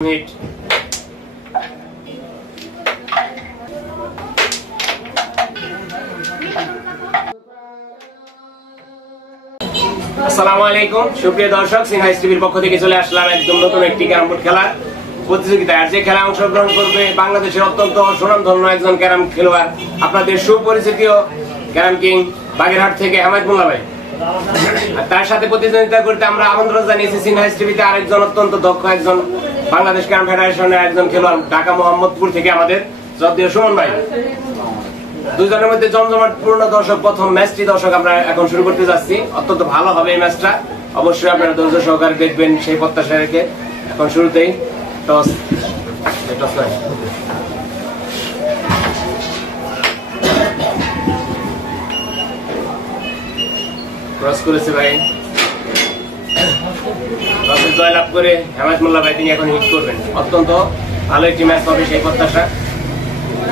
Minute. আসসালামু আলাইকুম সুপ্রিয় দর্শক, সিনহাইস টিভির পক্ষ থেকে চলে আসলাম একদম নতুন একটি ক্যারাম বোর্ড খেলার প্রতিযোগিতায়। আর যে খেলায় অংশগ্রহণ করবে বাংলাদেশের অত্যন্ত সুনামধন্য একজন ক্যারাম খেলোয়াড়, আপনাদের সুপরিচিত ক্যারাম কিং বাগেরহাট থেকে হামাদ মোল্লা ভাই। আর তার সাথে প্রতিযোগিতা করতে আমরা আমন্ত্রণ জানিয়েছি সিনহাইস টিভিতে আরেকজন অত্যন্ত দক্ষ একজন বাংলাদেশ ক্যারাম ফেডারেশনের একজন খেলোয়াড়, ঢাকা মোহাম্মদপুর থেকে আমাদের শ্রদ্ধেয় সুমন ভাই। দুজনের মধ্যে জমজমাটপূর্ণ দর্শক, প্রথম ম্যাচটি দর্শক আমরা এখন শুরু করতে যাচ্ছি। অত্যন্ত ভালো হবে এই ম্যাচটা, অবশ্যই আপনারা ধৈর্য সহকারে দেখবেন সেই প্রত্যাশা রেখে। এখন শুরুতেই টস ক্রস করেছে ভাই, টসে জয়লাভ করে হামাদ মোল্লা ভাই তিনি এখন হিট করবেন। অত্যন্ত ভালো একটি ম্যাচ হবে সেই প্রত্যাশা।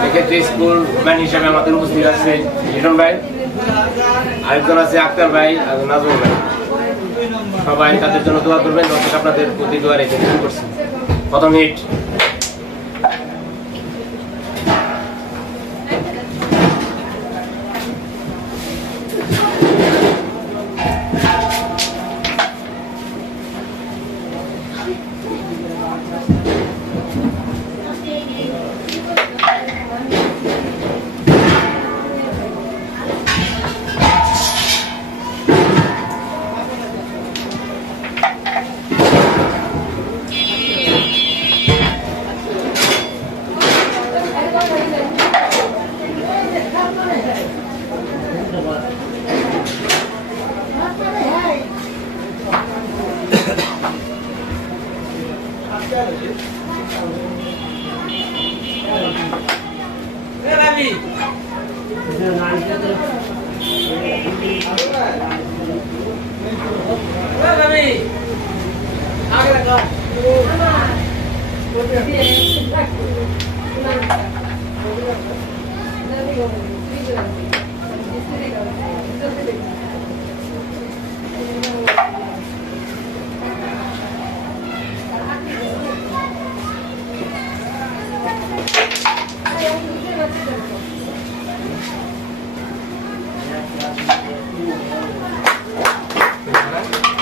এক্ষেত্রে স্কুল ম্যান হিসেবে আমাদের উপস্থিত আছে লিটন ভাই, আরেকজন আছে আক্তার ভাই আর নাজমুল ভাই। সবাই তাদের জন্য দোয়া করবেন, দর্শক আপনাদের প্রতি দোয়া রেখে শুরু করছি। প্রথম হিট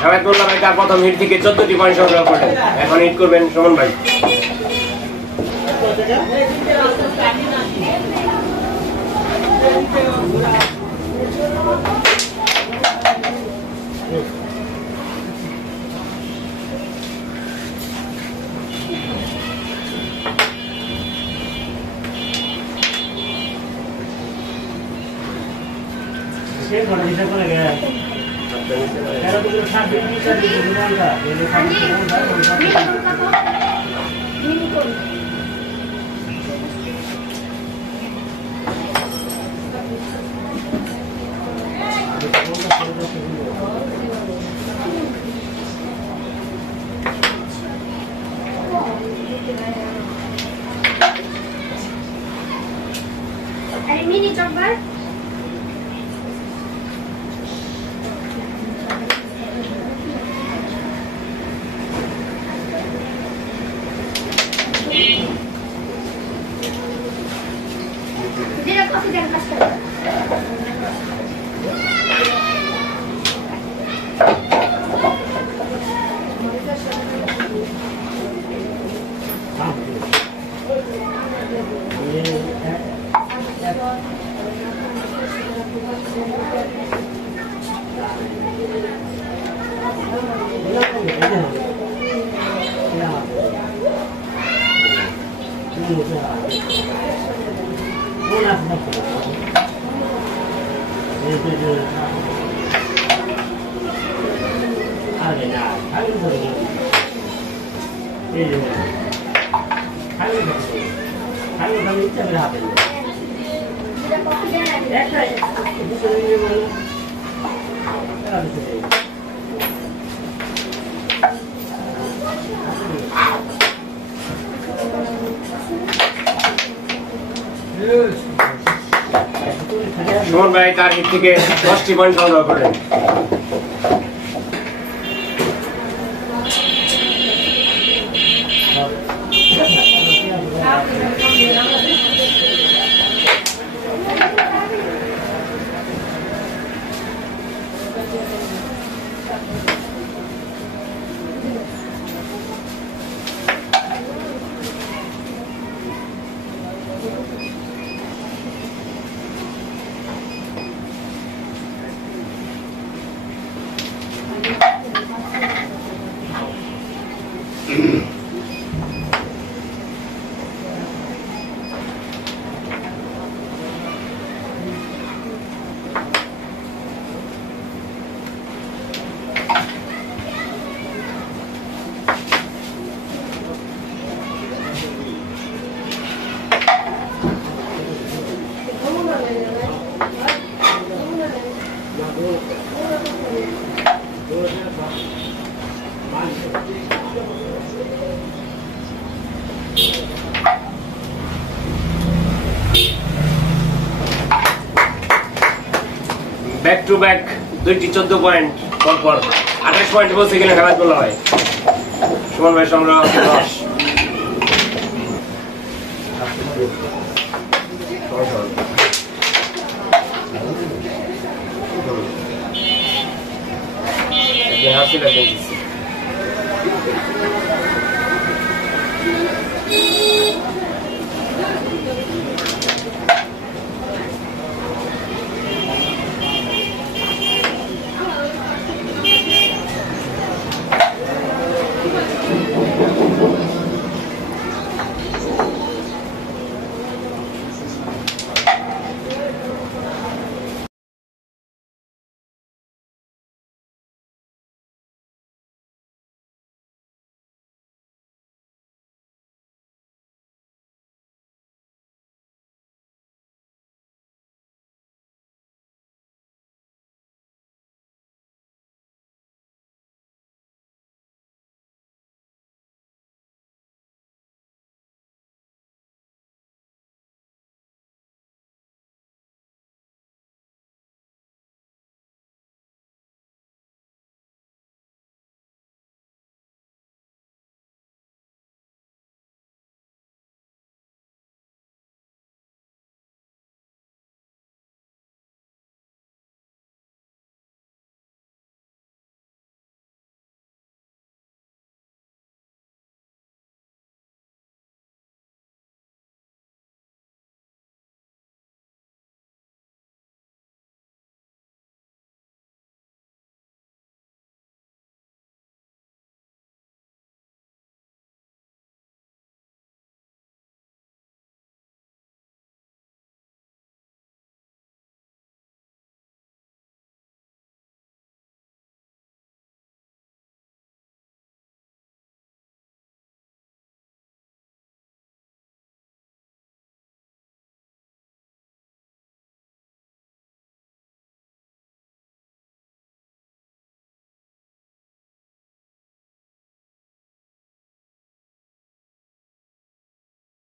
হামাদ মোল্লা ভাই তার প্রথম হিট থেকে 14টি পয়েন্ট সংগ্রহ করলেন। এখন হিট করবেন সুমন ভাই। মিনি চকবার যেটা কফি দেন কাজটা সুমন ভাই তার হিট থেকে 10টি পয়েন্ট সংগ্রহ করলেন। ব্যাক টু ব্যাক দুইটি 14 পয়েন্ট পরপর 28 পয়েন্ট বলছে কিনা খেলা তোলা হয়। সুমন ভাই সংগ্রহ 10।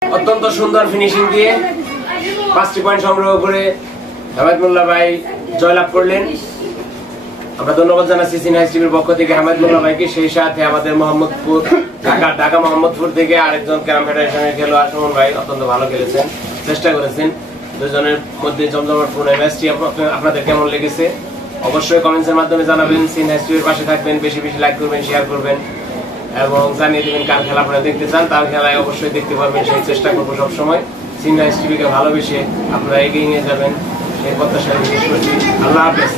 অত্যন্ত সুন্দর ফিনিশিং দিয়ে 5টি পয়েন্ট সংগ্রহ করে হামিদ মোল্লা ভাই জয়লাভ করলেন। আমরা ধন্যবাদ জানাচ্ছি সিনহাইস টিভির পক্ষ থেকে হামিদ মোল্লা ভাইকে, সেই সাথে আমাদের মোহাম্মদপুর ঢাকা মোহাম্মদপুর থেকে আরেকজন ক্যারাম ফেডারেশনের খেলোয়াড় সুমন ভাই অত্যন্ত ভালো খেলেছেন, চেষ্টা করেছেন। দুজনের মধ্যে জমজমাটপূর্ণ ম্যাচটি আপনাদের কেমন লেগেছে অবশ্যই কমেন্টসের মাধ্যমে জানাবেন। সিনহাইস টিভির পাশে থাকবেন, বেশি বেশি লাইক করবেন, শেয়ার করবেন এবং জানিয়ে দেবেন কার খেলা আপনারা দেখতে চান, তার খেলায় অবশ্যই দেখতে পারবেন সেই চেষ্টা করবো সবসময়। সিনহাইস টিভিকে ভালোবেসে আপনারা এগিয়ে নিয়ে যাবেন সেই প্রত্যাশা শেষ করছি। আল্লাহ হাফেজ।